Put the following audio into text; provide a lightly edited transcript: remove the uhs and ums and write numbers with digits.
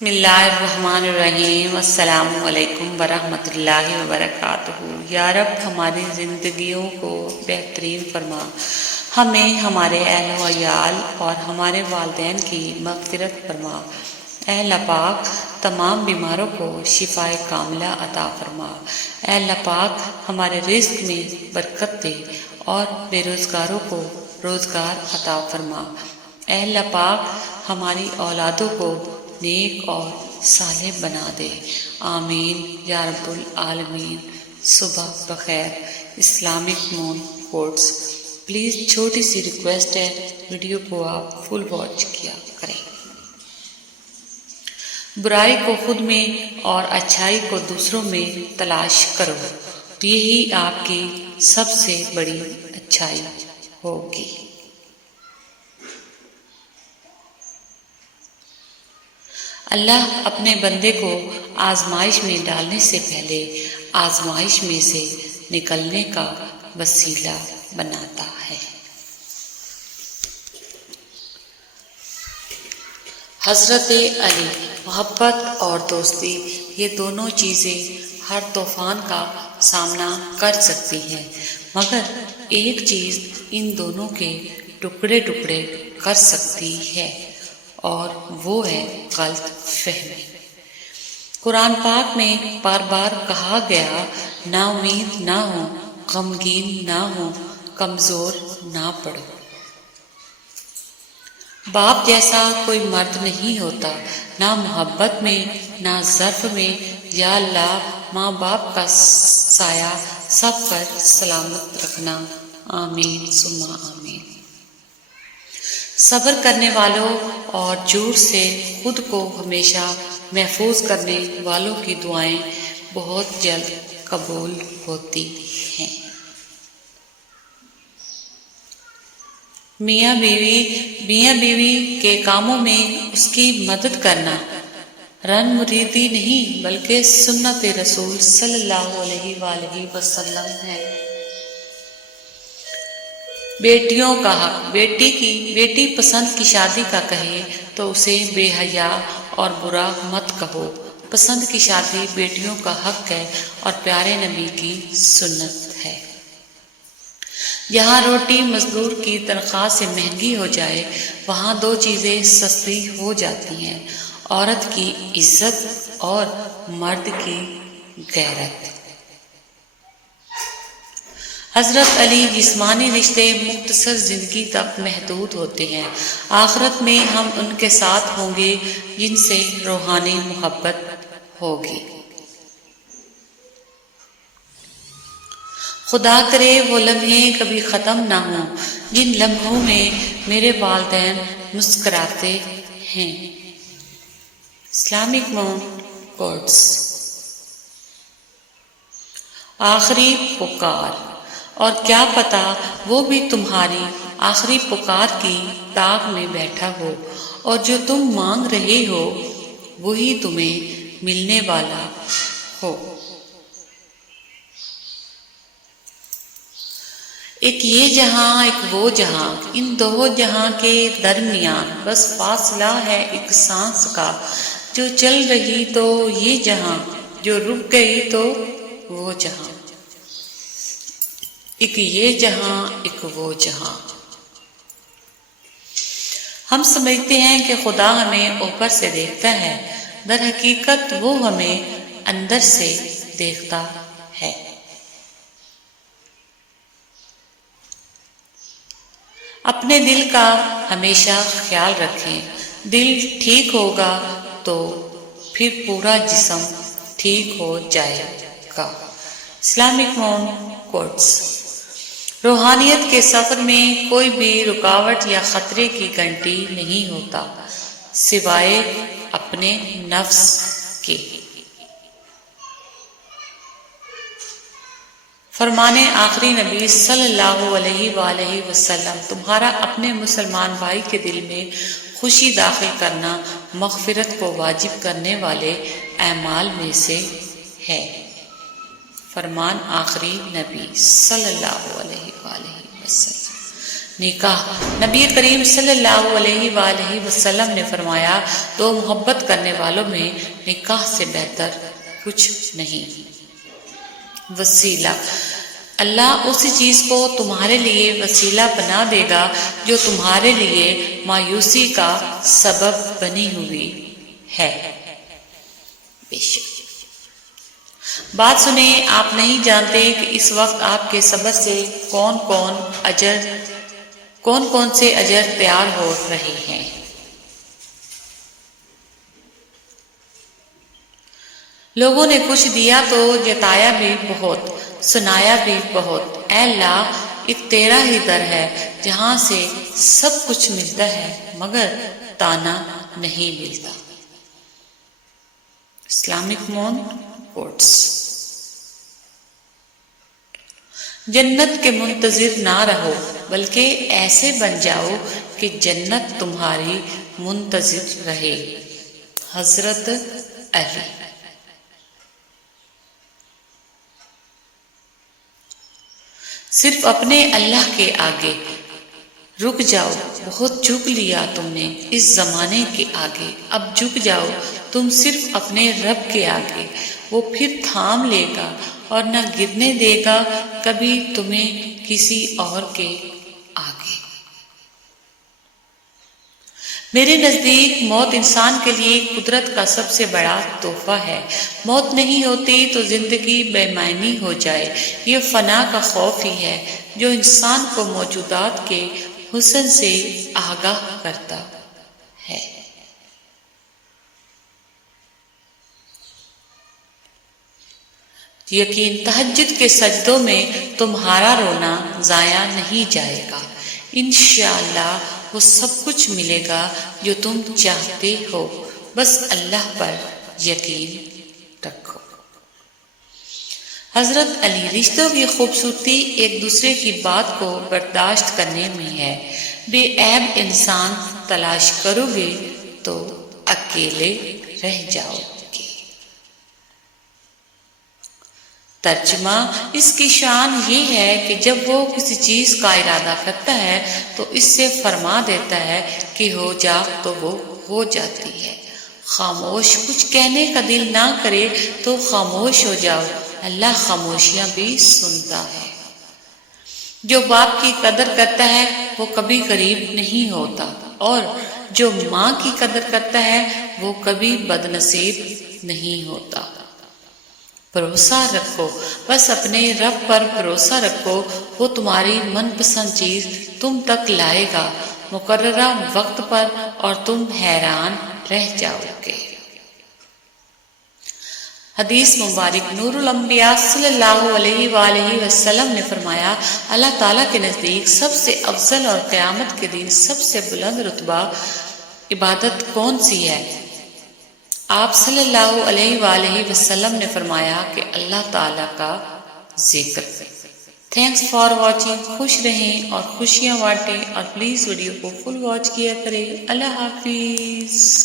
بسم اللہ الرحمن الرحیم۔ السلام علیکم ورحمۃ اللہ وبرکاتہ۔ یا رب ہماری زندگیوں کو بہترین فرما، ہمیں ہمارے اہل و عیال اور ہمارے والدین کی مغفرت فرما۔ اے اللہ پاک تمام بیماروں کو شفائے کاملہ عطا فرما۔ اے اللہ پاک ہمارے رزق میں برکت دے اور بے روزگاروں کو روزگار عطا فرما۔ اے اللہ پاک ہماری اولادوں کو نیک اور صالح بنا دے، آمین یا رب العالمین۔ صبح بخیر۔ اسلامک مون کوٹس، پلیز چھوٹی سی ریکویسٹ ہے، ویڈیو کو آپ فل واچ کیا کریں۔ برائی کو خود میں اور اچھائی کو دوسروں میں تلاش کرو، یہی آپ کی سب سے بڑی اچھائی ہوگی۔ اللہ اپنے بندے کو آزمائش میں ڈالنے سے پہلے آزمائش میں سے نکلنے کا وسیلہ بناتا ہے۔ حضرت علی، محبت اور دوستی یہ دونوں چیزیں ہر طوفان کا سامنا کر سکتی ہیں، مگر ایک چیز ان دونوں کے ٹکڑے ٹکڑے کر سکتی ہے اور وہ ہے غلط فہمی۔ قرآن پاک میں بار بار کہا گیا، نا امید نہ ہو، غمگین نہ ہو، کمزور نہ پڑو۔ باپ جیسا کوئی مرد نہیں ہوتا، نہ محبت میں نہ ظرف میں۔ یا اللہ ماں باپ کا سایہ سب پر سلامت رکھنا، آمین ثم آمین۔ صبر کرنے والوں اور جھوٹ سے خود کو ہمیشہ محفوظ کرنے والوں کی دعائیں بہت جلد قبول ہوتی ہیں۔ میاں بیوی کے کاموں میں اس کی مدد کرنا رن مریدی نہیں بلکہ سنت رسول صلی اللہ علیہ وآلہ وسلم ہے۔ بیٹیوں کا حق، بیٹی پسند کی شادی کا کہے تو اسے بے حیا اور برا مت کہو۔ پسند کی شادی بیٹیوں کا حق ہے اور پیارے نبی کی سنت ہے۔ جہاں روٹی مزدور کی تنخواہ سے مہنگی ہو جائے وہاں دو چیزیں سستی ہو جاتی ہیں، عورت کی عزت اور مرد کی غیرت۔ حضرت علی، جسمانی رشتے مختصر زندگی تک محدود ہوتے ہیں، آخرت میں ہم ان کے ساتھ ہوں گے جن سے روحانی محبت ہوگی۔ خدا کرے وہ لمحے کبھی ختم نہ ہوں جن لمحوں میں میرے والدین مسکراتے ہیں۔ اسلامک مون کوٹس۔ آخری پکار، اور کیا پتہ وہ بھی تمہاری آخری پکار کی طاق میں بیٹھا ہو اور جو تم مانگ رہے ہو وہی تمہیں ملنے والا ہو۔ ایک یہ جہاں ایک وہ جہاں، ان دو جہاں کے درمیان بس فاصلہ ہے ایک سانس کا، جو چل رہی تو یہ جہاں، جو رک گئی تو وہ جہاں۔ ایک یہ جہاں ایک وہ جہاں۔ ہم سمجھتے ہیں کہ خدا ہمیں اوپر سے دیکھتا ہے، در حقیقت وہ ہمیں اندر سے دیکھتا ہے۔ اپنے دل کا ہمیشہ خیال رکھیں، دل ٹھیک ہوگا تو پھر پورا جسم ٹھیک ہو جائے گا۔ اسلامک مون کوٹس۔ روحانیت کے سفر میں کوئی بھی رکاوٹ یا خطرے کی گھنٹی نہیں ہوتا سوائے اپنے نفس کے۔ فرمانے آخری نبی صلی اللہ علیہ وآلہ وسلم، تمہارا اپنے مسلمان بھائی کے دل میں خوشی داخل کرنا مغفرت کو واجب کرنے والے اعمال میں سے ہے۔ فرمان آخری نبی صلی اللہ علیہ وآلہ وسلم۔ نکاح نبی کریم صلی اللہ علیہ وآلہ وسلم نے فرمایا دو محبت کرنے والوں میں نکاح سے بہتر کچھ نہیں۔ وسیلہ اللہ اسی چیز کو تمہارے لیے وسیلہ بنا دے گا جو تمہارے لیے مایوسی کا سبب بنی ہوئی ہے۔ بے شک بات سنیں، آپ نہیں جانتے کہ اس وقت آپ کے سبب سے کون کون سے اجر تیار ہو رہے ہیں۔ لوگوں نے کچھ دیا تو جتایا بھی بہت، سنایا بھی بہت۔ اے اللہ، ایک تیرا ہی در ہے جہاں سے سب کچھ ملتا ہے مگر تانا نہیں ملتا۔ اسلامک مون کوٹس۔ جنت کے منتظر نہ رہو بلکہ ایسے بن جاؤ کہ جنت تمہاری منتظر رہے۔ حضرت علی۔ صرف اپنے اللہ کے آگے رک جاؤ، بہت جھک لیا تم نے اس زمانے کے آگے، اب جھک جاؤ تم صرف اپنے رب کے آگے، وہ پھر تھام لے گا اور نہ گرنے دے گا کبھی تمہیں کسی اور کے آگے۔ میرے نزدیک موت انسان کے لیے قدرت کا سب سے بڑا تحفہ ہے۔ موت نہیں ہوتی تو زندگی بے معنی ہو جائے۔ یہ فنا کا خوف ہی ہے جو انسان کو موجودات کے حسن سے آگاہ کرتا ہے۔ یقین تہجد کے سجدوں میں تمہارا رونا ضائع نہیں جائے گا۔ انشاءاللہ وہ سب کچھ ملے گا جو تم چاہتے ہو، بس اللہ پر یقین رکھو۔ حضرت علی۔ رشتوں کی خوبصورتی ایک دوسرے کی بات کو برداشت کرنے میں ہے۔ بے عیب انسان تلاش کرو گے تو اکیلے رہ جاؤ گے۔ ترجمہ اس کی شان یہ ہے کہ جب وہ کسی چیز کا ارادہ کرتا ہے تو اس سے فرما دیتا ہے کہ ہو جا تو وہ ہو جاتی ہے۔ خاموش کچھ کہنے کا دل نہ کرے تو خاموش ہو جاؤ، اللہ خاموشیاں بھی سنتا ہے۔ جو باپ کی قدر کرتا ہے وہ کبھی غریب نہیں ہوتا، اور جو ماں کی قدر کرتا ہے وہ کبھی بد نصیب نہیں ہوتا۔ بھروسہ رکھو، بس اپنے رب پر بھروسہ رکھو، وہ تمہاری من پسند چیز تم تک لائے گا مقررہ وقت پر اور تم حیران رہ جاؤ گے۔ حدیث مبارک۔ نور الانبیاء صلی اللہ علیہ وآلہ وسلم نے فرمایا، اللہ تعالیٰ کے نزدیک سب سے افضل اور قیامت کے دن سب سے بلند رتبہ عبادت کون سی ہے؟ آپ صلی اللہ علیہ وآلہ وسلم نے فرمایا کہ اللہ تعالیٰ کا ذکر۔ Thanks for watching. خوش رہیں اور خوشیاں بانٹیں، اور پلیز ویڈیو کو فل واچ کیا کریں۔ اللہ حافظ۔